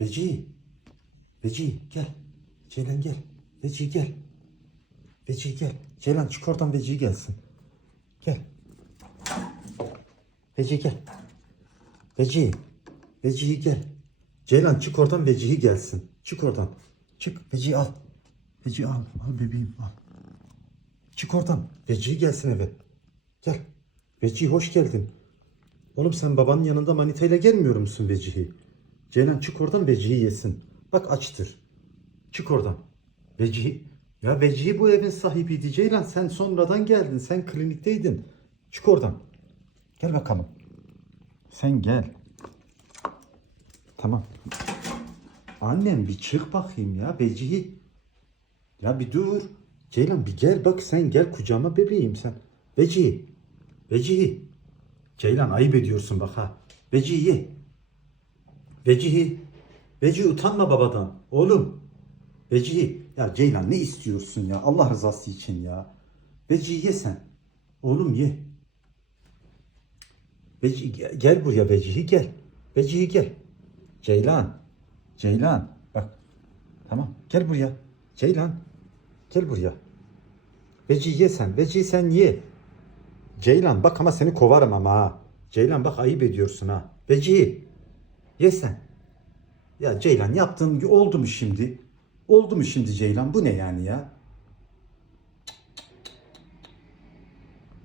Veci. Veci gel. Ceylan gel. Veci gel. Veci gel. Ceylan çık oradan Veci gelsin. Gel. Veci gel. Veci. Veci gel. Ceylan çık oradan Vecihi gelsin. Çık oradan. Çık Veci al. Veci al. Al bebeğim al. Çık oradan. Veci gelsin eve. Gel. Veci hoş geldin. Oğlum sen babanın yanında manitayla gelmiyor musun Vecihi? Ceylan çık oradan Vecihi yesin. Bak açtır. Çık oradan. Vecihi. Ya Vecihi bu evin sahibiydi Ceylan. Sen sonradan geldin. Sen klinikteydin. Çık oradan. Gel bakalım. Sen gel. Tamam. Annem bir çık bakayım ya Vecihi. Ya bir dur. Ceylan bir gel bak sen gel kucağıma bebeğim sen. Vecihi. Vecihi. Ceylan ayıp ediyorsun bak ha. Vecihi. Vecihi. Vecihi utanma babadan. Oğlum. Vecihi. Ya Ceylan ne istiyorsun ya Allah rızası için ya. Vecihi ye sen. Oğlum ye. Vecihi gel, buraya Vecihi gel. Vecihi gel. Ceylan. Ceylan. Bak. Tamam gel buraya. Ceylan. Gel buraya. Vecihi ye sen. Vecihi sen ye. Ceylan bak ama seni kovarım ama. Ceylan bak ayıp ediyorsun ha. Vecihi. Ye sen. Ya Ceylan yaptığın oldu mu şimdi? Oldu mu şimdi Ceylan? Bu ne yani ya?